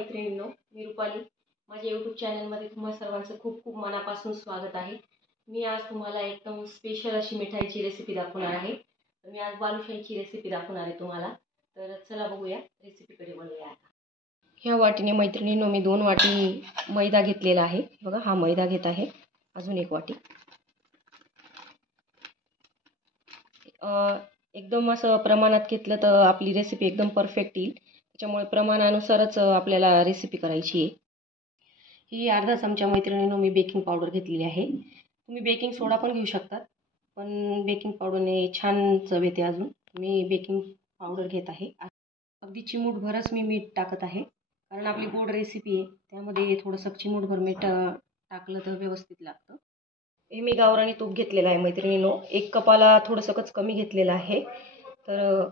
मैत्रिणींनो, मी रुपाली. माझ्या यूट्यूब चॅनलमध्ये तुम्हा सर्वांचं खूप खूप मनापासून स्वागत आहे. मी आज तुम्हाला एकदम स्पेशल अशी मिठाईची रेसिपी दाखवणार आहे. तर मी आज बालुशाहीची रेसिपी दाखवणार आहे तुम्हाला. तर चला बघूया रेसिपीकडे वळूया. ह्या वाटीने मैत्रिणींनो मी 2 वाटी मैदा घेतलेला आहे. बघा हा मैदा घेत आहे. अजून 1 वाटी. एकदम असं प्रमाणात घेतलं तर आपली रेसिपी एकदम परफेक्ट येईल. त्याच्यामुळे प्रमाणानुसारच आपल्याला रेसिपी करायची आहे. ही अर्धा चमचा मैत्रिणींनो मी बेकिंग पावडर घेतलेली आहे. तुम्ही बेकिंग सोडा पण घेऊ शकतात, पण बेकिंग पावडरने छान चव येते. अजून मी बेकिंग पावडर घेत आहे. अगदी चिमूटभरच मी मीठ टाकत आहे, कारण आपली गोड रेसिपी आहे, त्यामध्ये थोडंसं चिमूटभर मीठ टाकलं तर व्यवस्थित लागतं. हे मी गावरानी तूप घेतलेलं आहे मैत्रिणींनो. 1 कपाला थोडंसं कमी घेतलेलं आहे. तर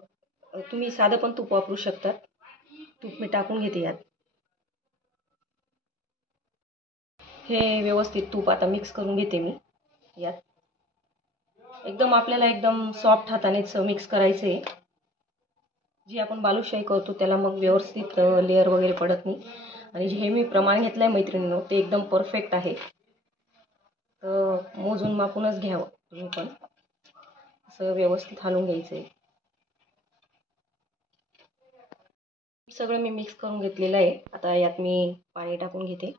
तुम्ही साधं पण तूप वापरू शकतात. तूप मी टाकून घेते यात. हे व्यवस्थित तूप आता मिक्स करून घेते मी यात. एकदम आपल्याला एकदम सॉफ्ट हातानेच मिक्स करायचं आहे. जी आपण बालुशाही करतो त्याला मग व्यवस्थित लेअर वगैरे पडत नाही. आणि जे मी प्रमाण घेतलं आहे मैत्रिणींनो ते एकदम परफेक्ट आहे. तर मोजून मापूनच घ्यावं तुम्ही पण. असं व्यवस्थित हलवून घ्यायचं आहे. सगळं मी मिक्स करून घेतलेलं आहे. आता यात मी पाणी टाकून घेते.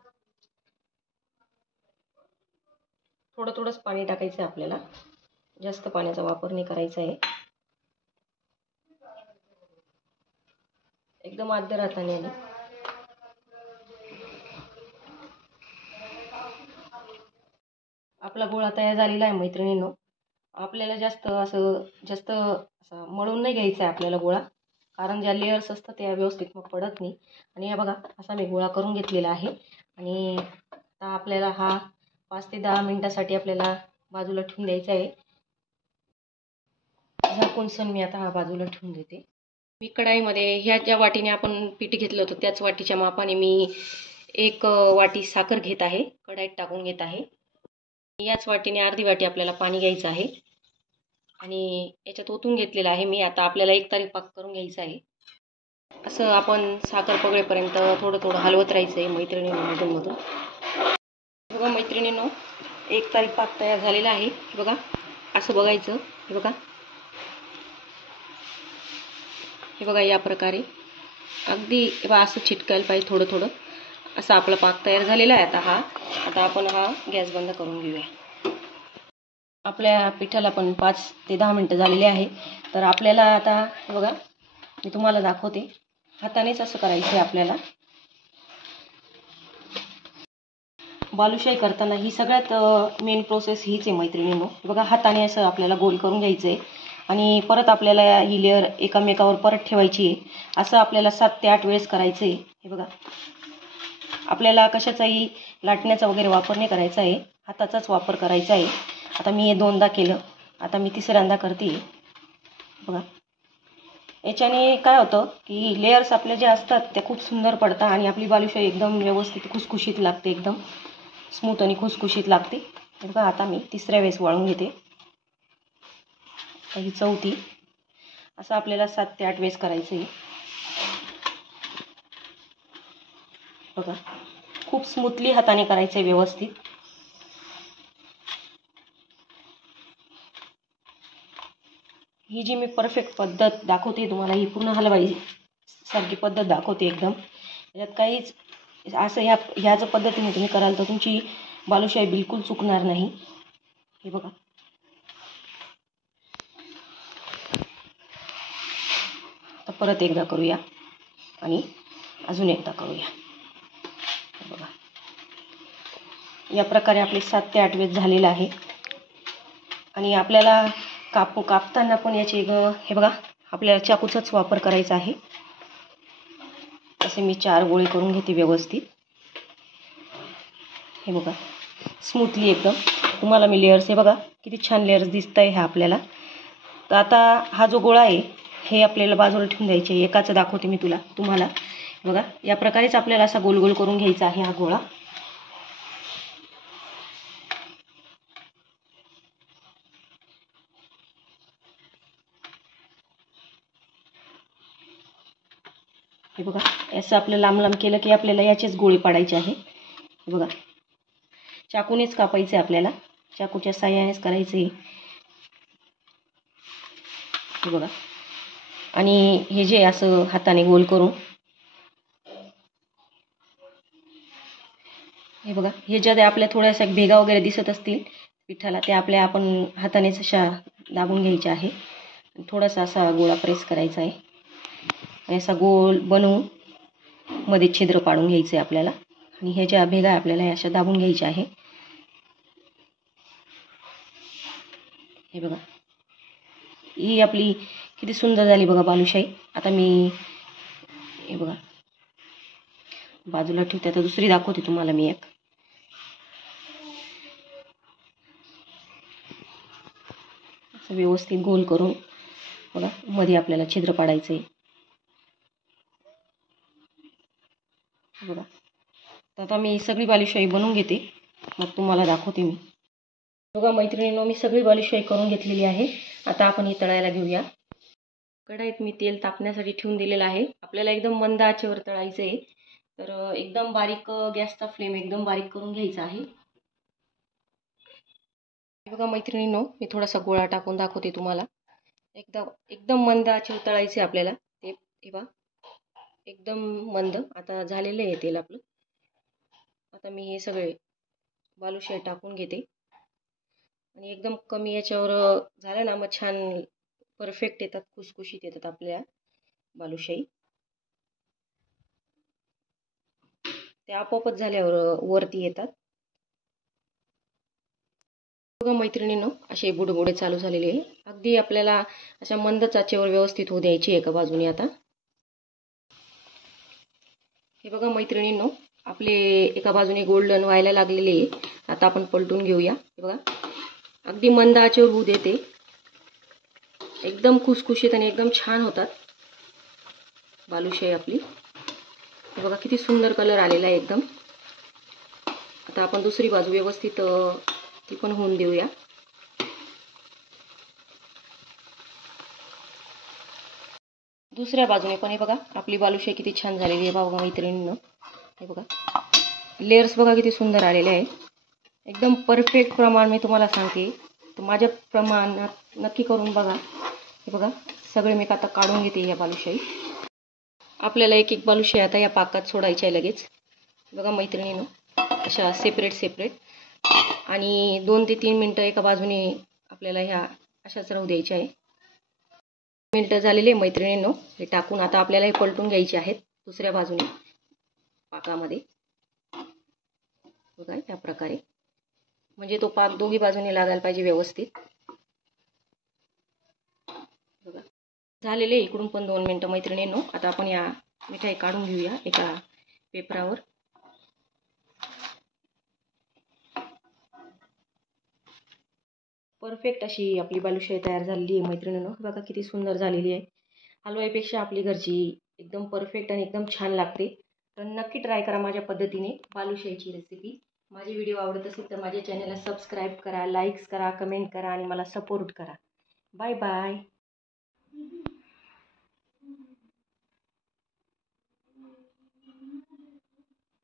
थोडं थोडंच पाणी टाकायचं आहे आपल्याला, जास्त पाण्याचा वापर नाही करायचा आहे. एकदम आद्य हाताने आणि आपला गोळा तयार झालेला आहे मैत्रिणींनो. आपल्याला जास्त असं मळून नाही घ्यायचा आहे आपल्याला गोळा, कारण ज्या लेयर्स असतात त्या व्यवस्थित मग पडत नाही. आणि हे बघा असा मी गोळा करून घेतलेला आहे. आणि आता आपल्याला हा 5 ते 10 मिनिटासाठी आपल्याला बाजूला ठेवून द्यायचा आहे. झाकून सण मी आता हा बाजूला ठेवून देते. मी कढाईमध्ये ह्या ज्या वाटीने आपण पीठ घेतलं होतं त्याच वाटीच्या मापाने मी 1 वाटी साखर घेत आहे. कढाईत टाकून घेत आहे. याच वाटीने अर्धी वाटी आपल्याला पाणी घ्यायचं आहे आणि याच्यात ओतून घेतलेलं आहे मी. आता आपल्याला 1 तारी पाक करून घ्यायचा आहे. असं आपण साखर पगळेपर्यंत थोडं थोडं हलवत राहायचं आहे मैत्रिणींनो मधून मधून. बघा मैत्रिणींनो 1 तारी पाक तयार झालेला आहे. बघा असं बघायचं. हे बघा, हे बघा या प्रकारे अगदी असं चिटकायला पाहिजे थोडं थोडं. असा आपला पाक तयार झालेला आहे. आता आपण हा गॅस बंद करून घेऊया. आपल्या पिठाला पण 5 ते 10 मिनिटं झालेली आहे. तर आपल्याला आता बघा मी तुम्हाला दाखवते. हातानेच असं करायचं आहे आपल्याला. बालुशाही करताना ही सगळ्यात मेन प्रोसेस हीच आहे मैत्रिणींनो. बघा हाताने असं आपल्याला गोल करून घ्यायचं आहे आणि परत आपल्याला ही लेअर एकामेकावर परत ठेवायची आहे. असं आपल्याला 7 ते 8 वेळेस करायचं आहे. हे बघा आपल्याला कशाचाही लाटण्याचा वगैरे वापर नाही करायचा आहे, हाताचाच वापर करायचा आहे. आता मी हे 2दा केलं, आता मी 3ऱ्यांदा करते. बघा याच्याने काय होतं की लेयर्स आपले जे असतात ते खूप सुंदर पडतात आणि आपली बालुशाही एकदम व्यवस्थित खुसखुशीत लागते. एकदम स्मूथ आणि खुसखुशीत लागते. बघा आता मी 3ऱ्या वेळेस वाळून घेते. ही 4थी. असं आपल्याला 7 ते 8 वेळेस करायचं आहे. बघा खूप स्मूथली हाताने करायचं आहे व्यवस्थित. ही जी मी परफेक्ट पद्धत दाखवते तुम्हाला, ही पूर्ण हलवाई सारखी पद्धत दाखवते एकदम. याच्यात काहीच असं ह्याच पद्धतीने तुम्ही कराल तर तुमची बालुशाही बिलकुल चुकणार नाही. हे बघा आता परत एकदा करूया आणि अजून एकदा करूया. बघा या प्रकारे आपले 7 ते 8 वेळेस झालेलं आहे. आणि आपल्याला कापताना पण याची हे बघा आपल्याला चाकूचाच वापर करायचा आहे. असे मी 4 गोळे करून घेते व्यवस्थित. हे बघा स्मूथली एकदम. तुम्हाला मी लेअर्स हे बघा किती छान लेअर्स दिसत आहे ह्या आपल्याला. तर आता हा जो गोळा आहे हे आपल्याला बाजूला ठेवून द्यायचे. एकाचं दाखवते मी तुम्हाला. बघा या प्रकारेच आपल्याला असा गोल गोल करून घ्यायचा आहे हा गोळा. हे बघा, असं आपलं लांब लांब केलं की आपल्याला याचेच गोळे पाडायचे आहे. हे बघा, चाकूनेच कापायचे आपल्याला, चाकूच्या साह्यानेच करायचे. हे बघा, आणि हे जे असं हाताने गोल करून, हे बघा, हे ज्या आपल्या थोड्याशा भेगा वगैरे दिसत असतील पिठाला, त्या आपल्या आपण हातानेच अशा दाबून घ्यायच्या आहे. थोडासा असा गोळा प्रेस करायचा आहे आणि असा गोल बनवून मध्ये छिद्र पाडून घ्यायचे आपल्याला. आणि ह्या ज्या भेगा आपल्याला अशा दाबून घ्यायच्या आहे. हे बघा, ही आपली किती सुंदर झाली बघा बालुशाही. आता मी हे बघा बाजूला ठेवते. आता दुसरी दाखवते तुम्हाला मी एक. असं व्यवस्थित गोल करून बघा, मध्ये आपल्याला छिद्र पाडायचं आहे. बघा, तर आता मी सगळी बालुशाही बनवून घेते, मग तुम्हाला दाखवते मी. बघा मैत्रिणींनो, मी सगळी बालुशाही करून घेतलेली आहे. आता आपण ही तळायला घेऊया. कढईत मी तेल तापण्यासाठी ठेवून दिलेलं आहे. आपल्याला एकदम मंद आचेवर तळायचं आहे. तर एकदम बारीक गॅसचा फ्लेम एकदम बारीक करून घ्यायचा आहे. बघा मैत्रिणींनो, मी थोडासा गोळा टाकून दाखवते तुम्हाला. एकदम मंद आचेवर तळायचे आपल्याला ते. हे बघा, एकदम मंद. आता झालेलं आहे तेल आपलं. आता मी हे सगळे बालुशाही टाकून घेते आणि एकदम कमी याच्यावर झालं ना, मग छान परफेक्ट येतात, खुसखुशीत येतात आपल्या बालुशाही. ते आपोआपच झाल्यावर वरती येतात. बघा मैत्रिणींनो, असे बुडबुडे चालू झालेले आहे. अगदी आपल्याला अशा मंद आचेवर व्यवस्थित होऊ द्यायची एका बाजूने. आता हे बघा मैत्रिणींनो, आपले एका बाजूने गोल्डन व्हायला लागलेले आहे. आता आपण पलटून घेऊया. हे बघा, अगदी मंद आचेवर होऊ देते. एकदम खुसखुशीत आणि एकदम छान होतात बालुशाही आपली. हे बघा, किती सुंदर कलर आलेला आहे एकदम. आता आपण दुसरी बाजू व्यवस्थित ती पण होऊन देऊया. दुसऱ्या बाजूने पण हे बघा, आपली बालुशाही किती छान झालेली आहे बघा मैत्रिणींनो. हे बघा, लेयर्स बघा किती सुंदर आलेले आहे. एकदम परफेक्ट प्रमाण मी तुम्हाला सांगते, तर माझ्या प्रमाणात नक्की करून बघा. हे बघा, सगळे मी आता काढून घेते या बालुशाही. आपल्याला एक एक बालुशाही आता या पाकात सोडायची आहे लगेच. बघा मैत्रिणींनो, अशा सेपरेट आणि 2 ते 3 मिनटं एका बाजूने आपल्याला ह्या अशाच राहू द्यायच्या आहे. मिनटं झालेली आहे मैत्रिणींनो. हे टाकून आता आपल्याला हे पलटून घ्यायचे आहेत दुसऱ्या बाजूने पाकामध्ये. बघा, या प्रकारे, म्हणजे तो पाक दोन्ही बाजूने लागायला पाहिजे व्यवस्थित. बघा, झालेले इकडून पण 2 मिनटं मैत्रिणींनो. आता आपण या मिठाई काढून घेऊया एका पेपरावर. परफेक्ट अशी आपली बालुशाही तयार झालेली आहे मैत्रिणींनो. बघा किती सुंदर झालेली आहे. हलवाईपेक्षा आपली घरची एकदम परफेक्ट आणि एकदम छान लागते. तर नक्की ट्राय करा माझ्या पद्धतीने बालुशाहीची रेसिपी. माझे व्हिडिओ आवडत असेल तर माझ्या चॅनलला सबस्क्राईब करा, लाईक्स करा, कमेंट करा आणि मला सपोर्ट करा. Bye bye.